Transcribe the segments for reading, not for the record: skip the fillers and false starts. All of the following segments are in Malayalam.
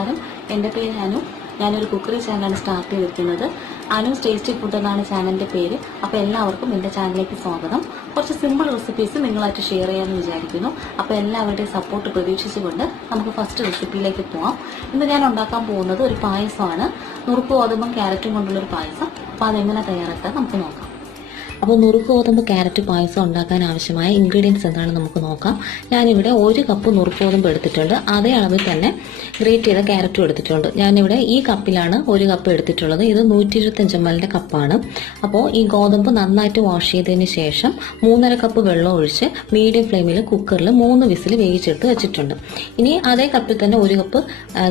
നമസ്കാരം. എൻ്റെ പേര് അനു. ഞാനൊരു കുക്കറി ചാനലാണ് സ്റ്റാർട്ട് ചെയ്തിരിക്കുന്നത്. അനുസ് ടേസ്റ്റി ഫുഡ് എന്നാണ് ചാനലിൻ്റെ പേര്. അപ്പോൾ എല്ലാവർക്കും എൻ്റെ ചാനലിലേക്ക് സ്വാഗതം. കുറച്ച് സിമ്പിൾ റെസിപ്പീസ് നിങ്ങളായിട്ട് ഷെയർ ചെയ്യാമെന്ന് വിചാരിക്കുന്നു. അപ്പോൾ എല്ലാവരുടെയും സപ്പോർട്ട് പ്രതീക്ഷിച്ചുകൊണ്ട് നമുക്ക് ഫസ്റ്റ് റെസിപ്പിയിലേക്ക് പോകാം. ഇന്ന് ഞാൻ ഉണ്ടാക്കാൻ പോകുന്നത് ഒരു പായസമാണ്. നുറുക്ക് ഗോതമ്പും ക്യാരറ്റും കൊണ്ടുള്ളൊരു പായസം. അപ്പോൾ അതെങ്ങനെ തയ്യാറാക്കാൻ നമുക്ക് നോക്കാം. അപ്പോൾ നുറുക്ക് ഗോതമ്പ് ക്യാരറ്റ് പായസം ഉണ്ടാക്കാൻ ആവശ്യമായ ഇൻഗ്രീഡിയൻസ് എന്താണെന്ന് നമുക്ക് നോക്കാം. ഞാനിവിടെ 1 കപ്പ് നുറുക്ക് ഗോതമ്പ് എടുത്തിട്ടുണ്ട്. അതേ അളവിൽ തന്നെ ഗ്രേറ്റ് ചെയ്ത ക്യാരറ്റും എടുത്തിട്ടുണ്ട്. ഞാനിവിടെ ഈ കപ്പിലാണ് 1 കപ്പ് എടുത്തിട്ടുള്ളത്. ഇത് 125 ml കപ്പാണ്. അപ്പോൾ ഈ ഗോതമ്പ് നന്നായിട്ട് വാഷ് ചെയ്തതിന് ശേഷം 3.5 കപ്പ് വെള്ളം ഒഴിച്ച് മീഡിയം ഫ്ലെയിമിൽ കുക്കറിൽ 3 വിസിൽ വേവിച്ചെടുത്ത് വെച്ചിട്ടുണ്ട്. ഇനി അതേ കപ്പിൽ തന്നെ 1 കപ്പ്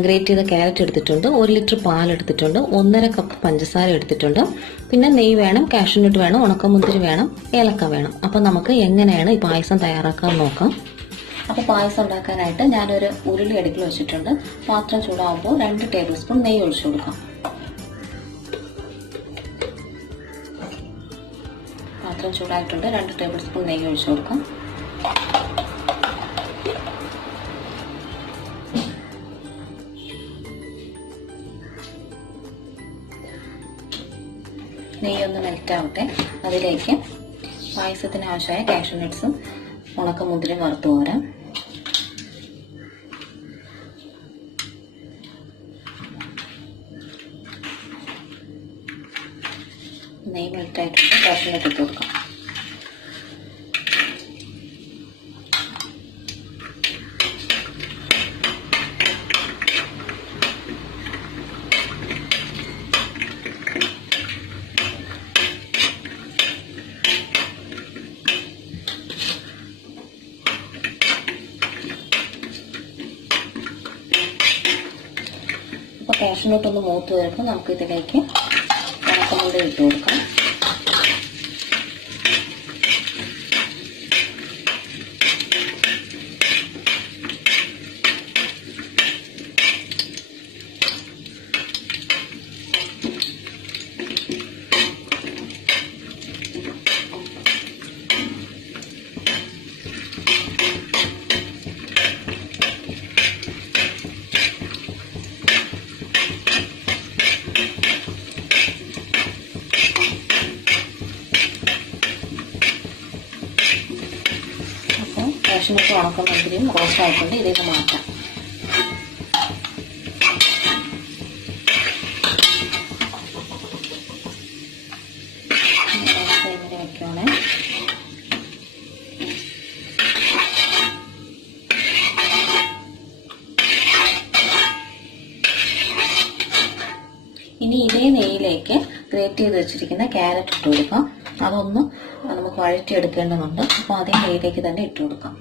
ഗ്രേറ്റ് ചെയ്ത ക്യാരറ്റ് എടുത്തിട്ടുണ്ട്. 1 ലിറ്റർ പാൽ എടുത്തിട്ടുണ്ട്. 1.5 കപ്പ് പഞ്ചസാര എടുത്തിട്ടുണ്ട്. പിന്നെ നെയ്യ് വേണം, കാഷ്യൂനട്ട് വേണം, ഉണക്കമുന്തിരി വേണം, ഏലക്ക വേണം. അപ്പോൾ നമുക്ക് എങ്ങനെയാണ് ഈ പായസം തയ്യാറാക്കാൻ നോക്കാം. അപ്പോൾ പായസം ഉണ്ടാക്കാനായിട്ട് ഞാനൊരു ഉരുളി അടുപ്പിൽ വെച്ചിട്ടുണ്ട്. പാത്രം ചൂടാകുമ്പോൾ 2 ടേബിൾ സ്പൂൺ നെയ്യ് ഒഴിച്ചു കൊടുക്കാം. പാത്രം ചൂടായിട്ടുണ്ട്. 2 ടേബിൾ സ്പൂൺ നെയ്യ് ഒഴിച്ചു കൊടുക്കാം. നെയ്യൊന്ന് മെൽറ്റ് ആവട്ടെ. അതിലേക്ക് പായസത്തിന് ആവശ്യമായ കാഷ്യൂ നട്ട്സും ഉണക്കമുന്തിരിയും വറുത്ത് പോരാം. നെയ്യ് മെൽറ്റ് ആയിട്ടുണ്ട്. കാഷ്യൂ നട്ട് ഇട്ട് കൊടുക്കാം. കാഷ്യൂ നട്ട് ഒന്ന് മൂത്ത് വരുമ്പോൾ നമുക്ക് ഇതിലേക്ക് ഉണക്കമുന്തിരി ഇട്ട് കൊടുക്കാം. കാഷ്യൂനട്ട് ഉണക്കമുന്തിരിയും റോസ്റ്റ് ആയിട്ടുണ്ട്. ഇതിലേക്ക് മാറ്റാം. ഫ്ലെയിമിൽ വയ്ക്കുകയാണ്. ഇനി ഇതേ നെയ്യിലേക്ക് ഗ്രേറ്റ് ചെയ്ത് വെച്ചിരിക്കുന്ന ക്യാരറ്റ് ഇട്ട് കൊടുക്കാം. അതൊന്ന് നമുക്ക് വഴറ്റിയെടുക്കേണ്ടതുണ്ട്. അപ്പോൾ അതേ നെയ്യിലേക്ക് തന്നെ ഇട്ട് കൊടുക്കാം.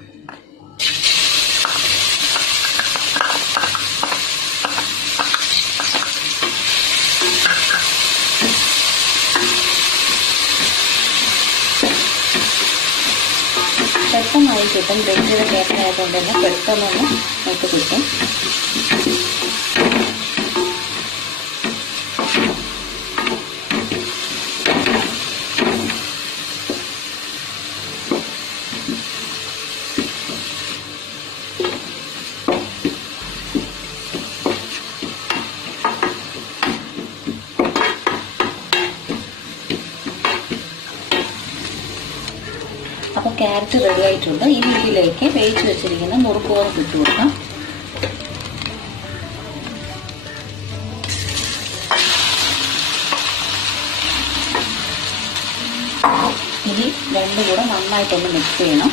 പെട്ടെന്നായി കിട്ടും. ഗ്രേറ്റ് ചെയ്ത ക്യാരറ്റ് ആയതുകൊണ്ട് തന്നെ പെട്ടെന്നൊന്ന് നമുക്ക് കിട്ടും. അപ്പോൾ ക്യാരറ്റ് റെഡി ആയിട്ടുണ്ട്. ഈ ഇതിലേക്ക് വേവിച്ച് വെച്ചിരിക്കുന്ന നുറുക്ക് ഗോതമ്പ് ഇട്ട് കൊടുക്കാം. ഇനി രണ്ടും കൂടെ നന്നായിട്ടൊന്ന് മിക്സ് ചെയ്യണം.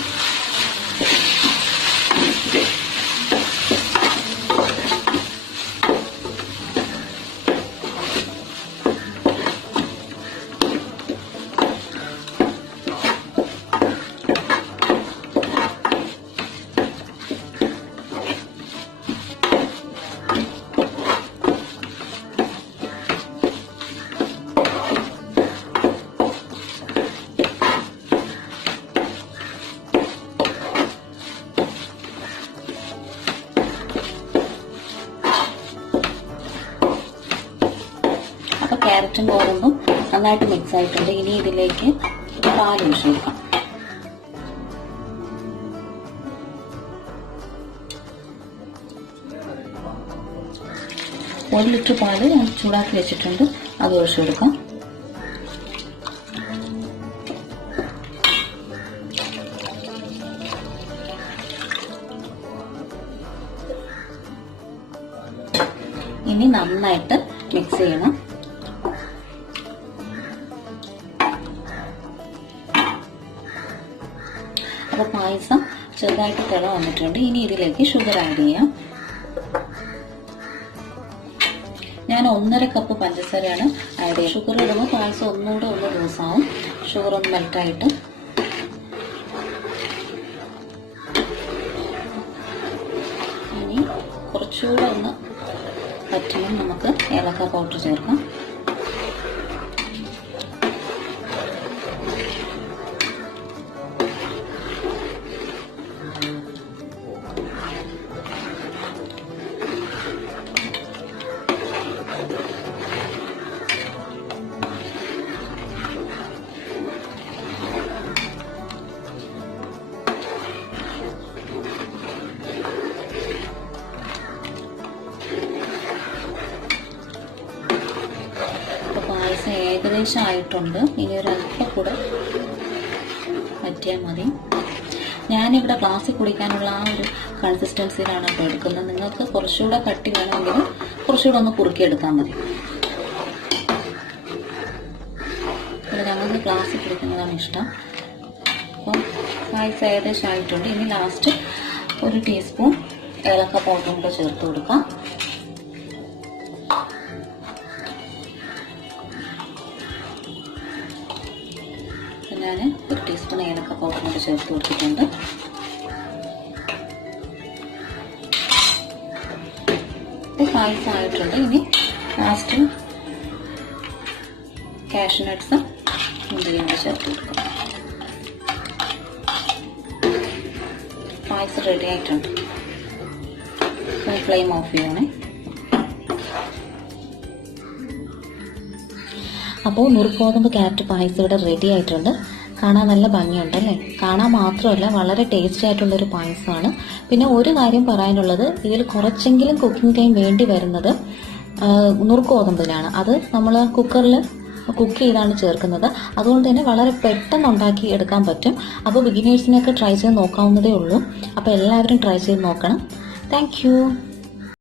അപ്പോൾ ക്യാരറ്റും ഗോതമ്പും നന്നായിട്ട് മിക്സ് ആയിട്ടുണ്ട്. ഇനി ഇതിലേക്ക് പാൽ ഒഴിച്ച് കൊടുക്കാം. 1 ലിറ്റർ പാല് ഞാൻ ചൂടാക്കി വെച്ചിട്ടുണ്ട്, അത് ഒഴിച്ചു കൊടുക്കാം. ഇനി നന്നായിട്ട് മിക്സ് ചെയ്യണം. അപ്പോൾ പായസം ചെറുതായിട്ട് തിള വന്നിട്ടുണ്ട്. ഇനി ഇതിലേക്ക് ഷുഗർ ആഡ് ചെയ്യാം. ഞാൻ 1.5 കപ്പ് പഞ്ചസാരയാണ് ആഡ് ചെയ്യുക. ഷുഗർ ഇടുമ്പോൾ പായസം ഒന്നുകൂടെ ഒന്ന് ദിവസമാവും. ഷുഗർ ഒന്ന് മെൽറ്റായിട്ട് ഇനി കുറച്ചുകൂടെ ഒന്ന് പറ്റുമ്പോൾ നമുക്ക് ഏലക്ക പൗഡർ ചേർക്കാം. ഏകദേശം ആയിട്ടുണ്ട്. ഇനി ഒരു അല്പം കൂടെ പറ്റിയാൽ മതി. ഞാനിവിടെ ഗ്ലാസ്സിൽ കുടിക്കാനുള്ള ആ ഒരു കൺസിസ്റ്റൻസിയിലാണ് ഇപ്പോൾ എടുക്കുന്നത്. നിങ്ങൾക്ക് കുറച്ചുകൂടെ കട്ടി വേണമെങ്കിൽ കുറച്ചുകൂടെ ഒന്ന് കുറുക്കിയെടുത്താൽ മതി. ഇവിടെ ഞങ്ങൾക്ക് ഗ്ലാസ്സിൽ കുടിക്കുന്നതാണ് ഇഷ്ടം. അപ്പം പായസം ഏകദേശം ആയിട്ടുണ്ട്. ഇനി ലാസ്റ്റ് 1 ടീസ്പൂൺ ഏലക്ക പൗഡറും കൂടെ ചേർത്ത് കൊടുക്കാം. ഞാൻ 1 ടീസ്പൂൺ ഏലക്ക പൗഡർ കൂടെ ചേർത്ത് കൊടുത്തിട്ടുണ്ട്. ഇപ്പോൾ പായസം ആയിട്ടുണ്ട്. ഇനി ലാസ്റ്റ് കാഷ്യൂ നട്ട്സും മുന്തിരിയും കൂടെ ചേർത്ത് കൊടുക്കാം. പായസം റെഡി ആയിട്ടുണ്ട്. ഫ്ലെയിം ഓഫ് ചെയ്യണേ. അപ്പോൾ നുറുക്കോതമ്പ് ക്യാരറ്റ് പായസം ഇവിടെ റെഡി ആയിട്ടുണ്ട്. കാണാൻ നല്ല ഭംഗിയുണ്ടല്ലേ? കാണാൻ മാത്രമല്ല വളരെ ടേസ്റ്റി ആയിട്ടുള്ളൊരു പായസമാണ്. പിന്നെ ഒരു കാര്യം പറയാനുള്ളത്, ഇതിൽ കുറച്ചെങ്കിലും കുക്കിംഗ് ടൈം വേണ്ടി വരുന്നത് നുറുക്കോതമ്പിനാണ്. അത് നമ്മൾ കുക്കറിൽ കുക്ക് ചെയ്താണ് ചേർക്കുന്നത്. അതുകൊണ്ട് തന്നെ വളരെ പെട്ടെന്ന് ഉണ്ടാക്കി എടുക്കാൻ പറ്റും. അപ്പോൾ ബിഗിനേഴ്സിനൊക്കെ ട്രൈ ചെയ്ത് നോക്കാവുന്നതേ ഉള്ളൂ. അപ്പോൾ എല്ലാവരും ട്രൈ ചെയ്ത് നോക്കണം. താങ്ക്